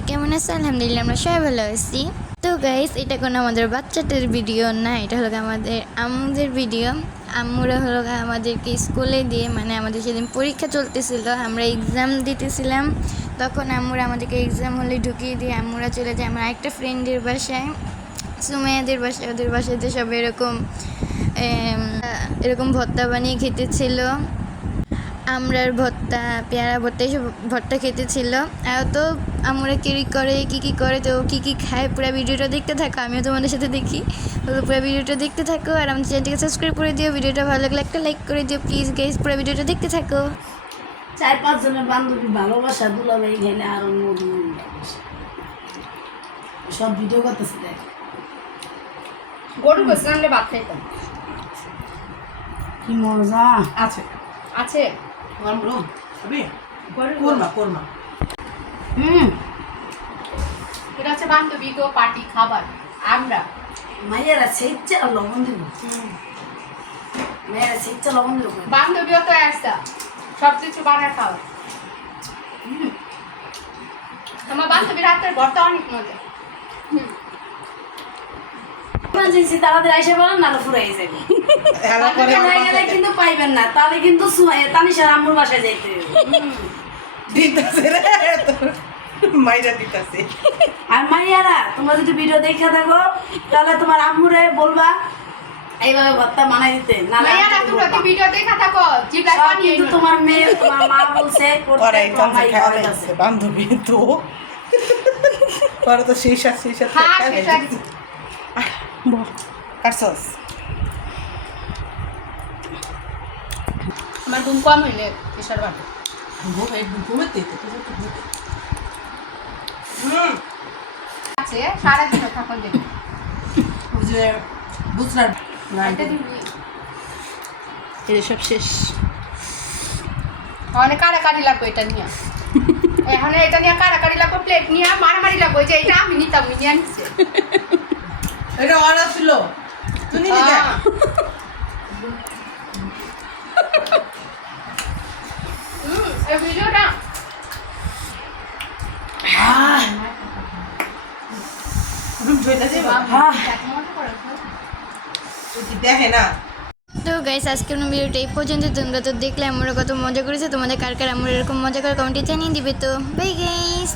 সবাই কেমন আছে? আলহামদুলিল্লাহ আমরা সবাই ভালো আছি। তো গাইস, এটা কোনো আমাদের বাচ্চাদের ভিডিও না, এটা হলো আমাদের আম্মুদের ভিডিও। আম্মুরা হলো আমাদেরকে স্কুলে দিয়ে, মানে আমাদের সেদিন পরীক্ষা চলতেছিল, আমরা এক্সাম দিতেছিলাম, তখন আম্মুরা আমাদেরকে এক্সাম হলে ঢুকিয়ে দিয়ে আম্মুরা চলে যায় আমার একটা ফ্রেন্ডের বাসায়, সুমাইয়াদের বাসায়। ওদের বাসাতে সব এরকম ভর্তা বানিয়ে খেতেছিল, আমরার ভর্তা, পেয়ারা ভর্তা, এইসব ভর্তা খেতেছিল। আর তো আমরা কেরি করে কী করে, তো কী খায় পুরো ভিডিওটা দেখতে থাকো, আমিও তোমাদের সাথে দেখি। তো পুরো ভিডিওটা দেখতে থাকো আর আমাদের চ্যানেলটিকে সাবস্ক্রাইব করে দিও। ভিডিওটা ভালো লাগলে একটা লাইক করে দিও প্লিজ গাইস, পুরো ভিডিওটা দেখতে থাকো। 4-5 জনের বান্ধবী ভালোবাসা দুলাভাই গেলে আর অন্য সব ভিডিও করতেছে দেখ। গরু গোস রান্না ভাত খাইতাম। কি মজা আছে আছে আমরা আবে কোরমা কোরমা এটা হচ্ছে বান্ধবী গো পার্টি খাবার। আমরা মাইয়ারা সেইটা লবণ দিব, মাইয়ারা সেইটা লবণ দিব। বান্ধবীও তো একটা সব কিছু বানায় খাও। আমার বান্ধবীর হাতের ভর্তা অনেক মজা। ইমার্জেন্সি তাড়াতাড়ি আইসা বলেন না ফুরাই যাবে, ফুরাই গেলে কিন্তু পাইবেন না, তাহলে কিন্তু তানিশার আম্মুর বাসায় যাইতে হবে। দিতাছে রে মাইরা দিতাছে। আর মাইয়ারা তোমরা যদি ভিডিও দেখে থাকো তাহলে তোমার আম্মুরে বলবা এইভাবে ভর্তা বানাই দিতে। না মাইয়ারা তোমরা তো ভিডিও দেখা থাকো, জিবলা সব বানিয়ে কিন্তু তোমার মেয়ে তোমার মা বলছে করতে, পরে তোমার মাই খাওয়া খাওয়াইতাছে। যাচ্ছে বান্ধবী তো পরে তো শেষা হ্যাঁ সেটা কাটছস আমার ঘুম কম হইলে প্রেশার বাড়ে। ঘুমাতে আছে সারাদিনও থাকুন দেখি ওই যে বুঝলাম এটা দিবি এটা সব শেষ। অনেক কাড়াকাড়ি লাগবে এটা নিয়ে। এখন এটা নিয়ে কাড়াকাড়ি লাগবে, প্লেট নিয়ে মারামারি লাগবে যে এটা আমি নিতাম নিয়ে আনছে। এটা অর্ডার ছিল তুমি নিলে এই ভিডিওটা রুম ঝইলা যাবে যদি দেখে না। তো গাইস, আজকের ভিডিওটা এই পর্যন্ত। তোমরা তো দেখলে আমরা কত মজা করেছি, তোমাদের কার কার আমরা এরকম মজা করে কমেন্টে জানিয়ে দিবে। তো বাই গাইস।